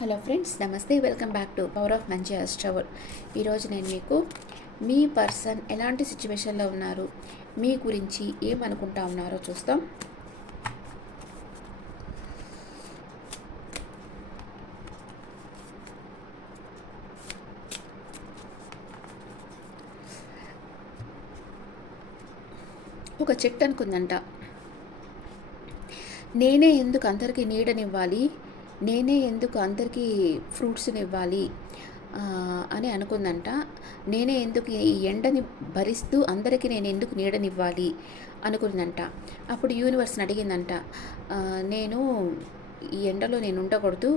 Hello friends, నమస్తే. Welcome back to power of మంచి ట్రవల్. ఈరోజు నేను మీకు మీ పర్సన్ ఎలాంటి సిచ్యువేషన్లో ఉన్నారు, మీ గురించి ఏమనుకుంటా ఉన్నారో చూస్తాం. ఒక చెట్టు అనుకుందంట, నేనే ఎందుకు అందరికీ నీడనివ్వాలి, నేనే ఎందుకు అందరికీ ఫ్రూట్స్ని ఇవ్వాలి అని అనుకుందంట. నేనే ఎందుకు ఈ ఎండని భరిస్తూ అందరికీ నేను ఎందుకు నీడనివ్వాలి అనుకుందంట. అప్పుడు యూనివర్స్ని అడిగిందంట, నేను ఈ ఎండలో నేను ఉండకూడదు,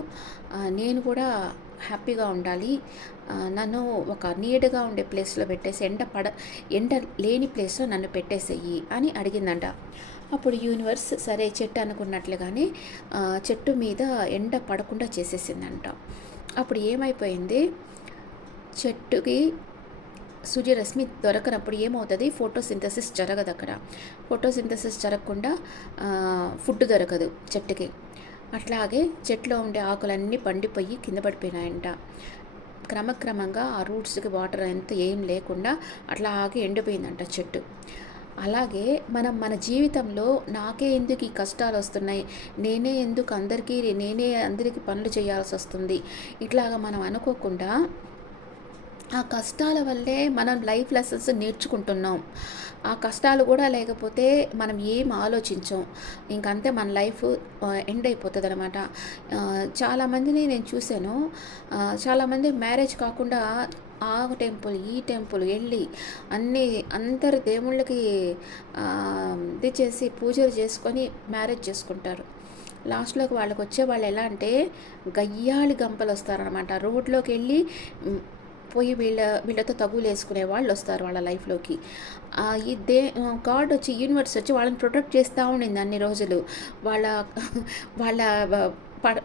నేను కూడా హ్యాపీగా ఉండాలి, నన్ను ఒక నీడగా ఉండే ప్లేస్లో పెట్టేసి ఎండ లేని ప్లేస్లో నన్ను పెట్టేసేయి అని అడిగిందంట. అప్పుడు యూనివర్స్ సరే చెట్టు అనుకున్నట్లుగానే చెట్టు మీద ఎండ పడకుండా చేసేసిందంట. అప్పుడు ఏమైపోయింది, చెట్టుకి సూర్యరశ్మి దొరకనప్పుడు ఏమవుతుంది, ఫోటోసింథసిస్ జరగదు. అక్కడ ఫోటోసింథసిస్ జరగకుండా ఫుడ్ దొరకదు చెట్టుకి. అట్లాగే చెట్లో ఉండే ఆకులన్నీ పండిపోయి కింద పడిపోయినాయంట. క్రమక్రమంగా ఆ రూట్స్కి వాటర్ అంతా ఏం లేకుండా అట్లాగే ఎండిపోయిందంట చెట్టు. అలాగే మన జీవితంలో నాకే ఎందుకు ఈ కష్టాలు వస్తున్నాయి, నేనే అందరికీ పనులు చేయాల్సి వస్తుంది, ఇట్లాగా మనం అనుకోకుండా ఆ కష్టాల వల్లే మనం లైఫ్ లెసన్స్ నేర్చుకుంటున్నాం. ఆ కష్టాలు కూడా లేకపోతే మనం ఏం ఆలోచించాం, ఇంకంతే మన లైఫ్ ఎండ్ అయిపోతుంది అనమాట. చాలామందిని నేను చూశాను, చాలామంది మ్యారేజ్ కాకుండా ఆ టెంపుల్ ఈ టెంపుల్ వెళ్ళి అందరు దేవుళ్ళకి ఇది చేసి పూజలు చేసుకొని మ్యారేజ్ చేసుకుంటారు. లాస్ట్లోకి వాళ్ళకి వచ్చే వాళ్ళు ఎలా అంటే గయ్యాళి గంపలు వస్తారనమాట. రోడ్లోకి వెళ్ళి పోయి వీళ్ళతో తగులు వేసుకునే వాళ్ళు వస్తారు వాళ్ళ లైఫ్లోకి. ఈ గాడ్ వచ్చి, యూనివర్స్ వచ్చి వాళ్ళని ప్రొటెక్ట్ చేస్తూ ఉండింది అన్ని రోజులు. వాళ్ళ వాళ్ళ పడ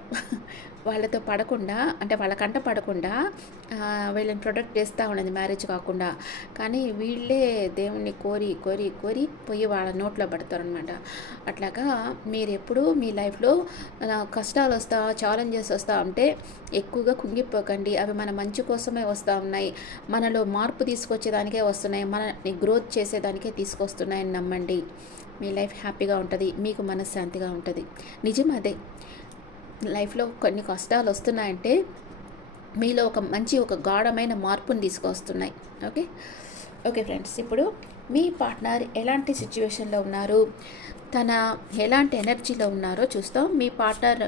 వాళ్ళతో పడకుండా, అంటే వాళ్ళ కంట పడకుండా వీళ్ళని ప్రొటెక్ట్ చేస్తూ ఉన్నది మ్యారేజ్ కాకుండా. కానీ వీళ్ళే దేవుణ్ణి కోరి కోరి కోరి పోయి వాళ్ళ నోట్లో పడతారనమాట. అట్లాగా మీరు ఎప్పుడు మీ లైఫ్లో కష్టాలు ఛాలెంజెస్ వస్తూ ఉంటే ఎక్కువగా కుంగిపోకండి. అవి మన మంచి కోసమే వస్తూ ఉన్నాయి, మనలో మార్పు తీసుకొచ్చేదానికే వస్తున్నాయి, మనని గ్రోత్ చేసేదానికే తీసుకొస్తున్నాయని నమ్మండి. మీ లైఫ్ హ్యాపీగా ఉంటుంది, మీకు మనశ్శాంతిగా ఉంటుంది. నిజం అదే. లైఫ్లో కొన్ని కష్టాలు వస్తున్నాయంటే మీలో ఒక గాఢమైన మార్పుని తీసుకొస్తున్నాయి. ఓకే ఫ్రెండ్స్, ఇప్పుడు మీ పార్ట్నర్ ఎలాంటి సిచ్యువేషన్లో ఉన్నారు, తన ఎలాంటి ఎనర్జీలో ఉన్నారో చూస్తాం. మీ పార్ట్నర్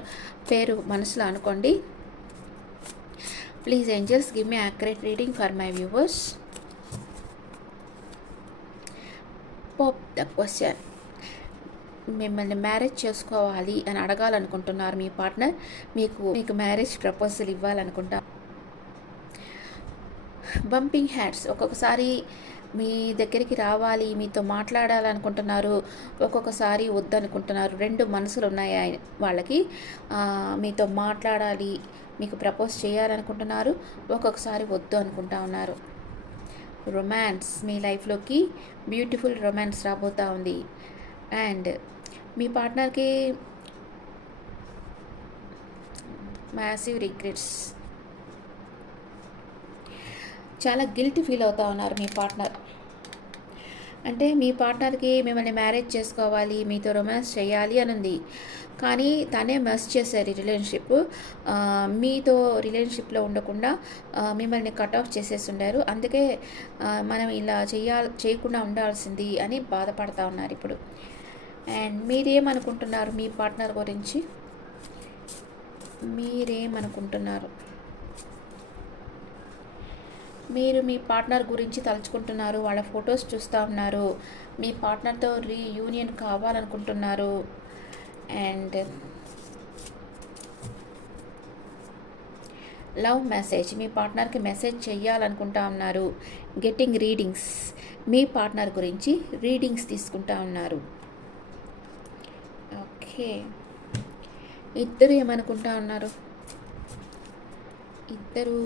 పేరు మనసులో అనుకోండి. Please angels, give me accurate reading for my viewers. Pop the question. మిమ్మల్ని మ్యారేజ్ చేసుకోవాలి అని అడగాలనుకుంటున్నారు మీ పార్ట్నర్. మీకు మ్యారేజ్ ప్రపోజల్ ఇవ్వాలనుకుంటా. Bumping hats. ఒక్కొక్కసారి మీ దగ్గరికి రావాలి, మీతో మాట్లాడాలనుకుంటున్నారు, ఒక్కొక్కసారి వద్దనుకుంటున్నారు. రెండు మనసులు ఉన్నాయి వాళ్ళకి. మీతో మాట్లాడాలి, మీకు ప్రపోజ్ చేయాలనుకుంటున్నారు, ఒక్కొక్కసారి వద్దు అనుకుంటా ఉన్నారు. రొమాన్స్, మీ లైఫ్లోకి బ్యూటిఫుల్ రొమాన్స్ రాబోతూ ఉంది. అండ్ మీ పార్ట్నర్కి మ్యాసివ్ రిగ్రెట్స్, చాలా గిల్టీ ఫీల్ అవుతూ ఉన్నారు మీ పార్ట్నర్. అంటే మీ పార్ట్నర్కి మిమ్మల్ని మ్యారేజ్ చేసుకోవాలి, మీతో రొమాన్స్ చేయాలి అని ఉంది, కానీ తనే మెస్ చేశారు రిలేషన్షిప్. మీతో రిలేషన్షిప్లో ఉండకుండా మిమ్మల్ని కట్ ఆఫ్ చేసేసి ఉండారు. అందుకే మనం ఇలా చేయకుండా ఉండాల్సింది అని బాధపడతా ఉన్నారు ఇప్పుడు. అండ్ మీరేమనుకుంటున్నారు మీ పార్ట్నర్ గురించి? మీరేమనుకుంటున్నారు? మీరు మీ పార్ట్నర్ గురించి తలుచుకుంటున్నారు, వాళ్ళ ఫొటోస్ చూస్తూ ఉన్నారు, మీ పార్ట్నర్తో రీయూనియన్ కావాలనుకుంటున్నారు. అండ్ లవ్ మెసేజ్, మీ పార్ట్నర్కి మెసేజ్ చేయాలనుకుంటా ఉన్నారు. గెట్టింగ్ రీడింగ్స్, మీ పార్ట్నర్ గురించి రీడింగ్స్ తీసుకుంటా ఉన్నారు. ఓకే, ఇద్దరు ఏమనుకుంటా ఉన్నారు? ఇద్దరు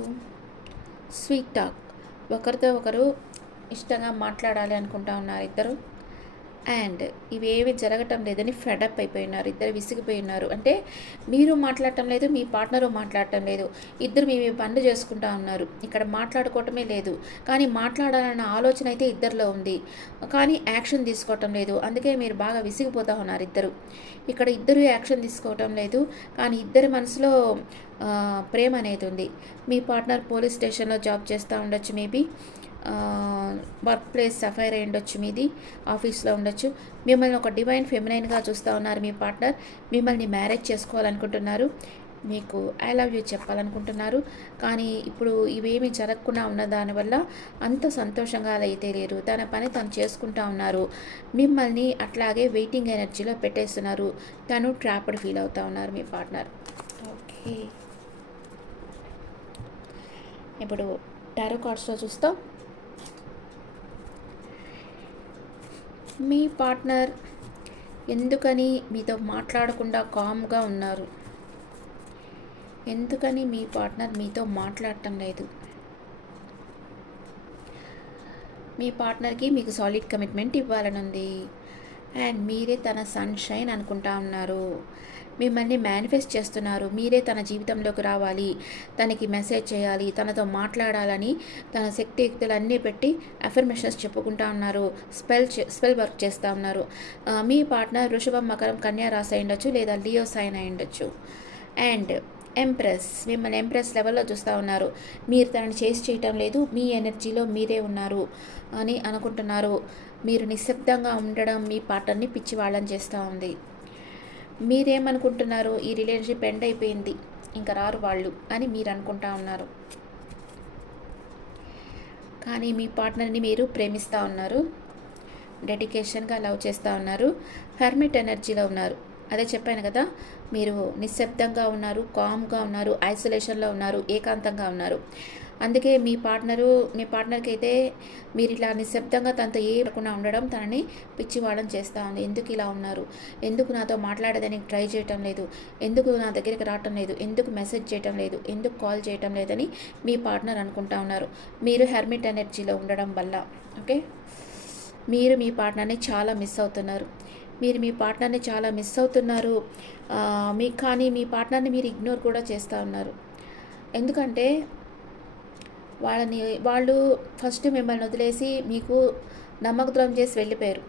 స్వీట్ టాక్, ఒకరితో ఒకరు ఇష్టంగా మాట్లాడాలి అనుకుంటా ఉన్నారు ఇద్దరు. అండ్ ఇవేవి జరగటం లేదని ఫెడప్ అయిపోయినారు, ఇద్దరు విసిగిపోయినారు. అంటే మీరు మాట్లాడటం లేదు, మీ పార్ట్నరు మాట్లాడటం లేదు, ఇద్దరు మీ మీ పనులు చేసుకుంటా ఉన్నారు, ఇక్కడ మాట్లాడుకోవటమే లేదు. కానీ మాట్లాడాలన్న ఆలోచన అయితే ఇద్దరిలో ఉంది, కానీ యాక్షన్ తీసుకోవటం లేదు. అందుకే మీరు బాగా విసిగిపోతూ ఉన్నారు ఇద్దరు. ఇక్కడ ఇద్దరు యాక్షన్ తీసుకోవటం లేదు, కానీ ఇద్దరి మనసులో ప్రేమ అనేది ఉంది. మీ పార్ట్నర్ పోలీస్ స్టేషన్లో జాబ్ చేస్తూ ఉండొచ్చు, మేబీ వర్క్ ప్లేస్ సఫైర్ అయి ఉండొచ్చు, మీది ఆఫీస్లో ఉండొచ్చు. మిమ్మల్ని ఒక డివైన్ ఫెమినైన్గా చూస్తూ ఉన్నారు మీ పార్ట్నర్. మిమ్మల్ని మ్యారేజ్ చేసుకోవాలనుకుంటున్నారు, మీకు ఐ లవ్ యూ చెప్పాలనుకుంటున్నారు. కానీ ఇప్పుడు ఇవేమీ జరగకుండా ఉన్న దానివల్ల అంత సంతోషంగా అయితే లేరు. తన పని తను చేసుకుంటా ఉన్నారు, మిమ్మల్ని అట్లాగే వెయిటింగ్ ఎనర్జీలో పెట్టేస్తున్నారు. తను ట్రాప్డ్ ఫీల్ అవుతూ ఉన్నారు మీ పార్ట్నర్. ఓకే, ఇప్పుడు టారో కార్డ్స్లో చూస్తాం. మీ పార్ట్నర్ ఎందుకని మీతో మాట్లాడకుండా కామ్గా ఉన్నారు? ఎందుకని మీ పార్ట్నర్ మీతో మాట్లాడటం లేదు? మీ పార్ట్నర్కి మీకు సాలిడ్ కమిట్మెంట్ ఇవ్వాలని ఉంది, అండ్ మీరే తన సన్షైన్ అనుకుంటా ఉన్నారు. మిమ్మల్ని మేనిఫెస్ట్ చేస్తున్నారు, మీరే తన జీవితంలోకి రావాలి, తనకి మెసేజ్ చేయాలి, తనతో మాట్లాడాలని తన శక్తియుక్తులన్నీ పెట్టి అఫర్మేషన్స్ చెప్పుకుంటా ఉన్నారు, స్పెల్ వర్క్ చేస్తూ ఉన్నారు. మీ పార్ట్నర్ వృషభం, మకరం, కన్యా రాశి అయి ఉండొచ్చు, లేదా లియో సైన్ అయి ఉండొచ్చు. అండ్ ఎంప్రెస్ మిమ్మల్ని ఎంప్రెస్ లెవెల్లో చూస్తూ ఉన్నారు. మీరు తనని చేసి చేయటం లేదు, మీ ఎనర్జీలో మీరే ఉన్నారు అని అనుకుంటున్నారు. మీరు నిశ్శబ్దంగా ఉండడం మీ పార్ట్నర్ని పిచ్చివాళ్ళని చేస్తూ ఉంది. మీరేమనుకుంటున్నారు? ఈ రిలేషన్షిప్ ఎండ్ అయిపోయింది, ఇంకా రారు వాళ్ళు అని మీరు అనుకుంటా ఉన్నారు. కానీ మీ పార్ట్నర్ని మీరు ప్రేమిస్తూ ఉన్నారు, డెడికేషన్గా లవ్ చేస్తూ ఉన్నారు, హెర్మిట్ ఎనర్జీలో ఉన్నారు. అదే చెప్పాను కదా, మీరు నిశ్శబ్దంగా ఉన్నారు, కామ్గా ఉన్నారు, ఐసోలేషన్లో ఉన్నారు, ఏకాంతంగా ఉన్నారు. అందుకే మీ పార్ట్నర్కి అయితే మీరు ఇలా నిశ్శబ్దంగా తనతో ఏకుండా ఉండడం తనని పిచ్చివాడని చేస్తూ ఉంది. ఎందుకు ఇలా ఉన్నారు, ఎందుకు నాతో మాట్లాడేదానికి ట్రై చేయటం లేదు, ఎందుకు నా దగ్గరికి రావటం లేదు, ఎందుకు మెసేజ్ చేయటం లేదు, ఎందుకు కాల్ చేయటం లేదని మీ పార్ట్నర్ అనుకుంటా ఉన్నారు, మీరు హెర్మిట్ ఎనర్జీలో ఉండడం వల్ల. ఓకే, మీరు మీ పార్ట్నర్ని చాలా మిస్ అవుతున్నారు. కానీ మీ పార్ట్నర్ని మీరు ఇగ్నోర్ కూడా చేస్తూ ఉన్నారు. ఎందుకంటే వాళ్ళు ఫస్ట్ మిమ్మల్ని వదిలేసి మీకు నమ్మకద్రోహం చేసి వెళ్ళిపోయారు.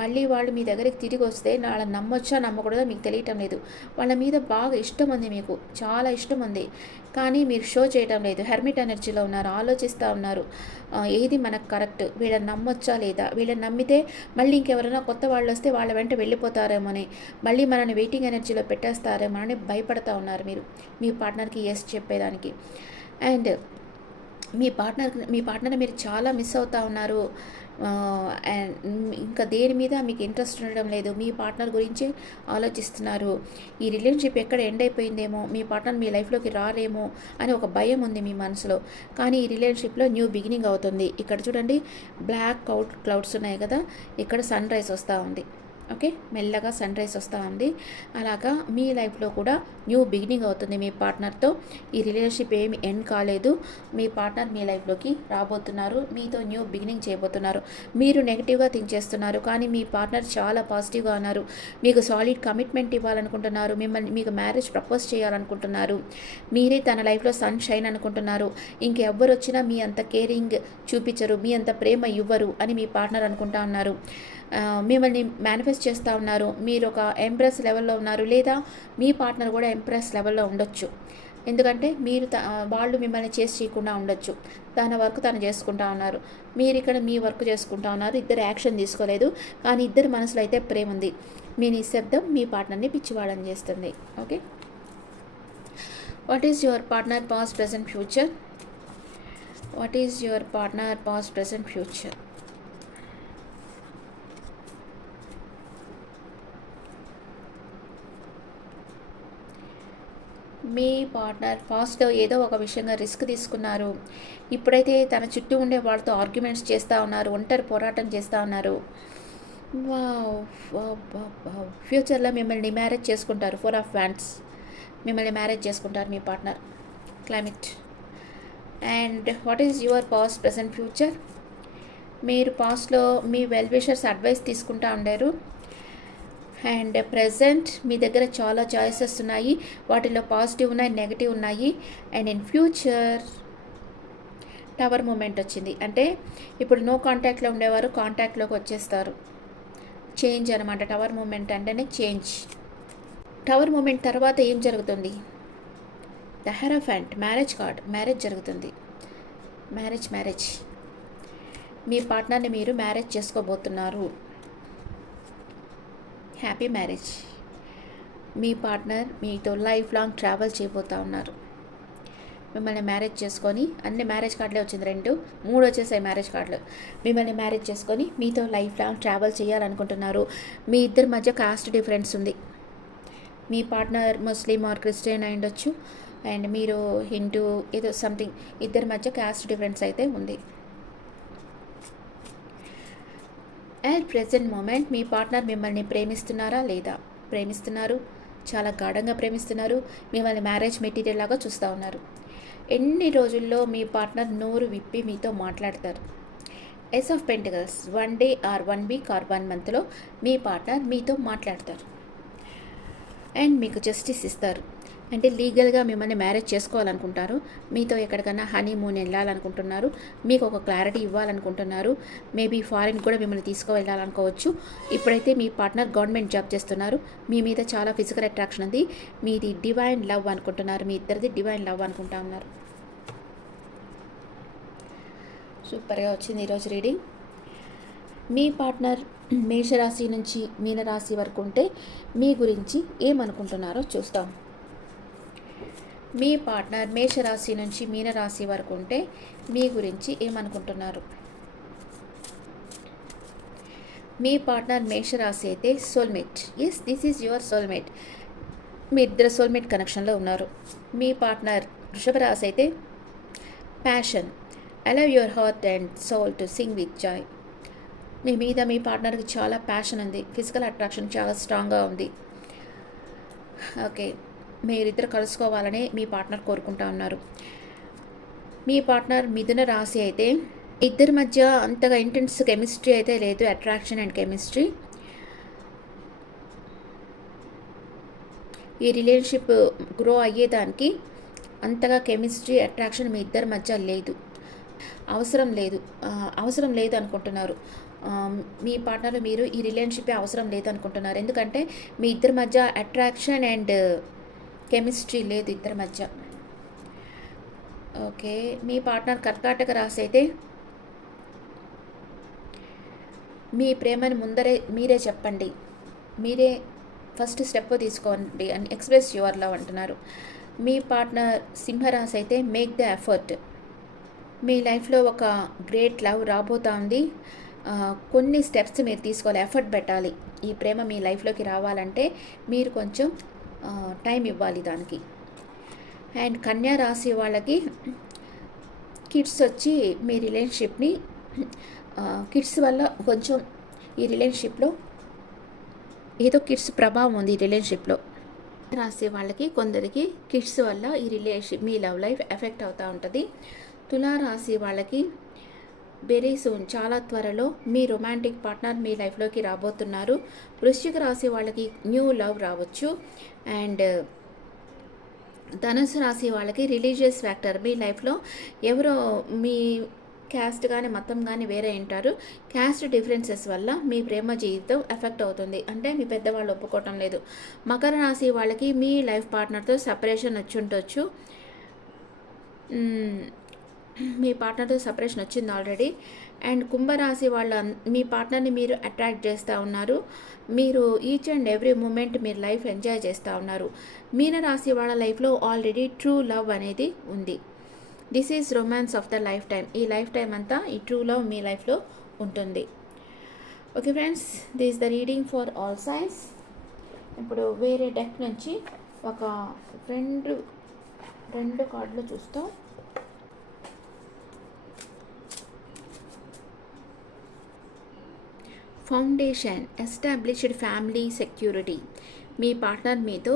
మళ్ళీ వాళ్ళు మీ దగ్గరికి తిరిగి వస్తే వాళ్ళని నమ్మొచ్చా నమ్మకూడదో మీకు తెలియటం లేదు. వాళ్ళ మీద బాగా ఇష్టం ఉంది, మీకు చాలా ఇష్టం ఉంది, కానీ మీరు షో చేయటం లేదు. హెర్మిట్ ఎనర్జీలో ఉన్నారు, ఆలోచిస్తూ ఉన్నారు, ఏది మనకు కరెక్ట్, వీళ్ళని నమ్మొచ్చా లేదా, వీళ్ళని నమ్మితే మళ్ళీ ఇంకెవరైనా కొత్త వాళ్ళు వస్తే వాళ్ళ వెంట వెళ్ళిపోతారేమోని, మళ్ళీ మనల్ని వెయిటింగ్ ఎనర్జీలో పెట్టేస్తారేమో అని భయపడతా ఉన్నారు మీరు మీ పార్ట్నర్కి ఎస్ చెప్పేదానికి. అండ్ మీ పార్ట్నర్ని మీరు చాలా మిస్ అవుతూ ఉన్నారు. అండ్ ఇంకా దేని మీద మీకు ఇంట్రెస్ట్ ఉండడం లేదు, మీ పార్ట్నర్ గురించి ఆలోచిస్తున్నారు. ఈ రిలేషన్షిప్ ఎక్కడ ఎండ్ అయిపోయిందేమో, మీ పార్ట్నర్ మీ లైఫ్లోకి రాలేమో అని ఒక భయం ఉంది మీ మనసులో. కానీ ఈ రిలేషన్షిప్లో న్యూ బిగినింగ్ అవుతుంది. ఇక్కడ చూడండి, బ్లాక్ క్లౌడ్స్ ఉన్నాయి కదా, ఇక్కడ సన్ రైజ్ వస్తూ ఉంది. ఓకే, మెల్లగా సన్ రైజ్ వస్తూ ఉంది. అలాగా మీ లైఫ్లో కూడా న్యూ బిగినింగ్ అవుతుంది మీ పార్ట్నర్తో. ఈ రిలేషన్షిప్ ఏమి ఎండ్ కాలేదు, మీ పార్ట్నర్ మీ లైఫ్లోకి రాబోతున్నారు, మీతో న్యూ బిగినింగ్ చేయబోతున్నారు. మీరు నెగిటివ్గా థింక్ చేస్తున్నారు, కానీ మీ పార్ట్నర్ చాలా పాజిటివ్గా ఉన్నారు, మీకు సాలిడ్ కమిట్మెంట్ ఇవ్వాలనుకుంటున్నారు, మీకు మ్యారేజ్ ప్రపోజ్ చేయాలనుకుంటున్నారు, మీరే తన లైఫ్లో సన్ షైన్ అనుకుంటున్నారు. ఇంకెవ్వరు వచ్చినా మీ అంత కేరింగ్ చూపించరు, మీ అంత ప్రేమ ఇవ్వరు అని మీ పార్ట్నర్ అనుకుంటా ఉన్నారు. మిమ్మల్ని మేనిఫెస్ట్ చేస్తూ ఉన్నారు. మీరు ఒక ఎంప్రెస్ లెవెల్లో ఉన్నారు, లేదా మీ పార్ట్నర్ కూడా ఎంప్రెస్ లెవెల్లో ఉండొచ్చు. ఎందుకంటే వాళ్ళు మిమ్మల్ని చేసి చేయకుండా ఉండొచ్చు, తన వర్క్ తను చేసుకుంటా ఉన్నారు, మీరు ఇక్కడ మీ వర్క్ చేసుకుంటా ఉన్నారు. ఇద్దరు యాక్షన్ తీసుకోలేదు, కానీ ఇద్దరు మనసులో అయితే ప్రేమ ఉంది. మీ నిశ్శబ్దం మీ పార్ట్నర్ని పిచ్చివాడని చేస్తుంది. Okay, what is your partner past present future? What is your partner past present future? Me partner పాస్ట్లో ఏదో ఒక విషయంగా రిస్క్ తీసుకున్నారు, ఇప్పుడైతే తన చుట్టూ ఉండే వాళ్ళతో ఆర్గ్యుమెంట్స్ చేస్తూ ఉన్నారు, ఒంటరి పోరాటం చేస్తూ ఉన్నారు. ఫ్యూచర్లో మిమ్మల్ని మ్యారేజ్ చేసుకుంటారు. 4 ఆఫ్ వ్యాండ్స్, మిమ్మల్ని మ్యారేజ్ చేసుకుంటారు మీ partner. Climate. And what is your past present future? మీరు పాస్ట్లో మీ వెల్ విషర్స్ అడ్వైస్ తీసుకుంటా ఉండారు. అండ్ ప్రెజెంట్ మీ దగ్గర చాలా చాయిసెస్ ఉన్నాయి. వాటిలో పాజిటివ్ ఉన్నాయి, నెగిటివ్ ఉన్నాయి. And in future tower moment వచ్చింది. అంటే ఇప్పుడు నో కాంటాక్ట్లో ఉండేవారు కాంటాక్ట్లోకి వచ్చేస్తారు. చేంజ్ అనమాట. టవర్ మూమెంట్ అంటేనే చేంజ్. టవర్ మూమెంట్ తర్వాత ఏం జరుగుతుంది? The hierophant, marriage card. Marriage జరుగుతుంది. మ్యారేజ్. మీ పార్ట్నర్ని మీరు మ్యారేజ్ చేసుకోబోతున్నారు. Happy marriage. మీ పార్ట్నర్ మీతో లైఫ్ లాంగ్ ట్రావెల్ చేయబోతూ ఉన్నారు. మిమ్మల్ని మ్యారేజ్ చేసుకొని, అన్ని మ్యారేజ్ కార్డులే వచ్చింది, 2 3 వచ్చేసాయి మ్యారేజ్ కార్డులు. మిమ్మల్ని మ్యారేజ్ చేసుకొని మీతో లైఫ్ లాంగ్ ట్రావెల్ చేయాలనుకుంటున్నారు. మీ ఇద్దరి మధ్య కాస్ట్ డిఫరెన్స్ ఉంది. మీ పార్ట్నర్ ముస్లిం ఆర్ క్రిస్టియన్ అయి ఉండొచ్చు, అండ్ మీరు హిందూ, ఏదో సంథింగ్. ఇద్దరి మధ్య కాస్ట్ డిఫరెన్స్ అయితే ఉంది. అట్ ప్రెజెంట్ మూమెంట్ మీ పార్ట్నర్ మిమ్మల్ని ప్రేమిస్తున్నారా లేదా? ప్రేమిస్తున్నారు. చాలా గాఢంగా ప్రేమిస్తున్నారు. మిమ్మల్ని మ్యారేజ్ మెటీరియల్ లాగా చూస్తూ ఉన్నారు. ఎన్ని రోజుల్లో మీ పార్ట్నర్ నోరు విప్పి మీతో మాట్లాడతారు? Ace of pentacles. 1 day or 1 week or 1 మంత్లో మీ పార్ట్నర్ మీతో మాట్లాడతారు అండ్ మీకు జస్టిస్ ఇస్తారు. అంటే లీగల్గా మిమ్మల్ని మ్యారేజ్ చేసుకోవాలనుకుంటారు. మీతో ఎక్కడికైనా హనీమూన్ వెళ్ళాలనుకుంటున్నారు. మీకు ఒక క్లారిటీ ఇవ్వాలనుకుంటున్నారు. మేబీ ఫారిన్ కూడా మిమ్మల్ని తీసుకువెళ్ళాలనుకోవచ్చు. ఇప్పుడైతే మీ పార్ట్నర్ గవర్నమెంట్ జాబ్ చేస్తున్నారు. మీ మీద చాలా ఫిజికల్ అట్రాక్షన్ ఉంది. మీది డివైన్ లవ్ అనుకుంటున్నారు. మీ ఇద్దరిది డివైన్ లవ్ అనుకుంటా ఉన్నారు. సూపర్గా వచ్చింది ఈరోజు రీడింగ్. మీ పార్ట్నర్ మేషరాశి నుంచి మీనరాశి వరకు ఉంటే మీ గురించి ఏమనుకుంటున్నారో చూస్తాం. మీ పార్ట్నర్ మేషరాశి నుంచి మీనరాశి వరకు ఉంటే మీ గురించి ఏమనుకుంటున్నారు? మీ పార్ట్నర్ మేషరాశి అయితే soulmate. Yes, this is your soulmate. మీ ఇద్దరు సోల్మేట్ కనెక్షన్లో ఉన్నారు. మీ పార్ట్నర్ వృషభ రాశి అయితే passion. Allow your heart and soul to sing with joy. మీ మీద మీ పార్ట్నర్కి చాలా ప్యాషన్ ఉంది. ఫిజికల్ అట్రాక్షన్ చాలా స్ట్రాంగ్గా ఉంది. ఓకే, మీరిద్దరు కలుసుకోవాలని మీ పార్ట్నర్ కోరుకుంటా ఉన్నారు. మీ పార్ట్నర్ మిథున రాశి అయితే ఇద్దరి మధ్య అంతగా ఇంటెన్స్ కెమిస్ట్రీ అయితే లేదు. Attraction and chemistry. ఈ రిలేషన్షిప్ గ్రో అయ్యేదానికి అంతగా కెమిస్ట్రీ, అట్రాక్షన్ మీ ఇద్దరి మధ్య లేదు. అవసరం లేదు అనుకుంటున్నారు. మీ పార్ట్నర్ మీరు ఈ రిలేషన్షిప్ అవసరం లేదు అనుకుంటున్నారు. ఎందుకంటే మీ ఇద్దరి మధ్య అట్రాక్షన్ అండ్ కెమిస్ట్రీ లేదు ఇద్దరి మధ్య. ఓకే, మీ పార్ట్నర్ కర్కాటక రాశి అయితే మీ ప్రేమను ముందరే మీరే చెప్పండి, మీరే ఫస్ట్ స్టెప్ తీసుకోండి అని ఎక్స్ప్రెస్ యువర్ లవ్ అంటున్నారు. మీ పార్ట్నర్ సింహరాశి అయితే మేక్ ద ఎఫర్ట్. మీ లైఫ్లో ఒక గ్రేట్ లవ్ రాబోతా ఉంది. కొన్ని స్టెప్స్ మీరు తీసుకోవాలి, ఎఫర్ట్ పెట్టాలి. ఈ ప్రేమ మీ లైఫ్లోకి రావాలంటే మీరు కొంచెం టైం ఇవ్వాలి దానికి. అండ్ కన్యా రాశి వాళ్ళకి కిడ్స్ వచ్చి మీ రిలేషన్షిప్ని, కిడ్స్ వల్ల కొంచెం ఈ రిలేషన్షిప్లో ఏదో కిడ్స్ ప్రభావం ఉంది ఈ రిలేషన్షిప్లో. రాశి వాళ్ళకి కొందరికి కిడ్స్ వల్ల ఈ రిలేషన్షిప్, మీ లవ్ లైఫ్ ఎఫెక్ట్ అవుతూ ఉంటుంది. తులారాశి వాళ్ళకి వెరీ సూన్, చాలా త్వరలో మీ రొమాంటిక్ పార్ట్నర్ మీ లైఫ్లోకి రాబోతున్నారు. వృశ్చిక రాశి వాళ్ళకి న్యూ లవ్ రావచ్చు. అండ్ ధనుసు రాశి వాళ్ళకి రిలీజియస్ ఫ్యాక్టర్. మీ లైఫ్లో ఎవరో మీ క్యాస్ట్ కానీ మతం కానీ వేరే ఉంటారు. క్యాస్ట్ డిఫరెన్సెస్ వల్ల మీ ప్రేమ జీవితం ఎఫెక్ట్ అవుతుంది. అంటే మీ పెద్దవాళ్ళు ఒప్పుకోవటం లేదు. మకర రాశి వాళ్ళకి మీ లైఫ్ పార్ట్నర్తో సపరేషన్ వచ్చి ఉండొచ్చు. మీ పార్ట్నర్తో సపరేషన్ వచ్చింది ఆల్రెడీ. అండ్ కుంభరాశి వాళ్ళ మీ పార్ట్నర్ని మీరు అట్రాక్ట్ చేస్తూ ఉన్నారు. మీరు ఈచ్ అండ్ ఎవ్రీ మూమెంట్ మీరు లైఫ్ ఎంజాయ్ చేస్తూ ఉన్నారు. మీనరాశి వాళ్ళ లైఫ్లో ఆల్రెడీ ట్రూ లవ్ అనేది ఉంది. This is romance of the life time. ఈ లైఫ్ టైం అంతా ఈ ట్రూ లవ్ మీ లైఫ్లో ఉంటుంది. Okay friends, this is the reading for all signs. ఇప్పుడు వేరే డెక్ నుంచి ఒక రెండు కార్డులు చూస్తాం. Foundation, established family security. మీ పార్ట్నర్ మీతో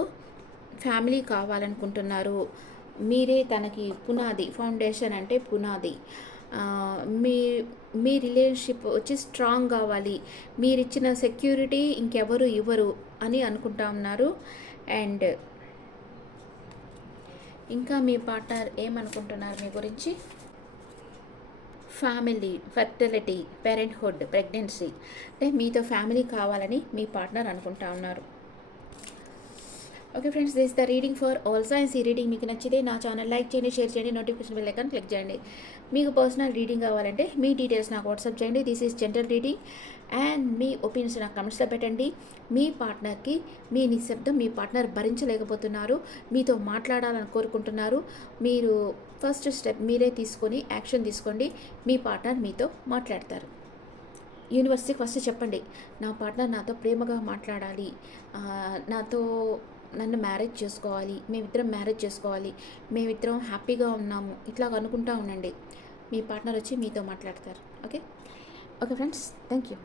ఫ్యామిలీ కావాలనుకుంటున్నారు. మీరే తనకి పునాది. ఫౌండేషన్ అంటే పునాది. మీ మీ రిలేషన్షిప్ వచ్చి స్ట్రాంగ్ కావాలి, మీరిచ్చిన సెక్యూరిటీ ఇంకెవరు ఇవ్వరు అని అనుకుంటా ఉన్నారు. అండ్ ఇంకా మీ పార్ట్నర్ ఏమనుకుంటున్నారు మీ గురించి? ఫ్యామిలీ, ఫెర్టిలిటీ, పేరెంట్హుడ్, ప్రెగ్నెన్సీ, అంటే మీతో ఫ్యామిలీ కావాలని మీ పార్ట్నర్ అనుకుంటా ఉన్నారు. Okay friends, this the reading for all science. ఈ రీడింగ్ మీకు నచ్చితే నా ఛానల్ లైక్ చేయండి, షేర్ చేయండి, నోటిఫికేషన్ బెల్ ఐకాన్ క్లిక్ చేయండి. మీకు పర్సనల్ రీడింగ్ కావాలంటే మీ డీటెయిల్స్ నాకు వాట్సాప్ చేయండి. This is general reading and me opinions నాకు కమెంట్స్లో పెట్టండి. మీ పార్ట్నర్కి మీ నిశ్శబ్దం మీ పార్ట్నర్ భరించలేకపోతున్నారు, మీతో మాట్లాడాలని కోరుకుంటున్నారు. మీరు ఫస్ట్ స్టెప్ మీరే తీసుకొని యాక్షన్ తీసుకోండి. మీ పార్ట్నర్ మీతో మాట్లాడతారు. యూనివర్స్కి ఫస్ట్ చెప్పండి, నా పార్ట్నర్ నాతో ప్రేమగా మాట్లాడాలి, నాతో నన్ను మ్యారేజ్ చేసుకోవాలి, మేమిద్దరం మ్యారేజ్ చేసుకోవాలి, మేమిద్దరం హ్యాపీగా ఉన్నాము, ఇట్లా అనుకుంటా ఉండండి. మీ పార్ట్నర్ వచ్చి మీతో మాట్లాడతారు. Okay okay friends, thank you.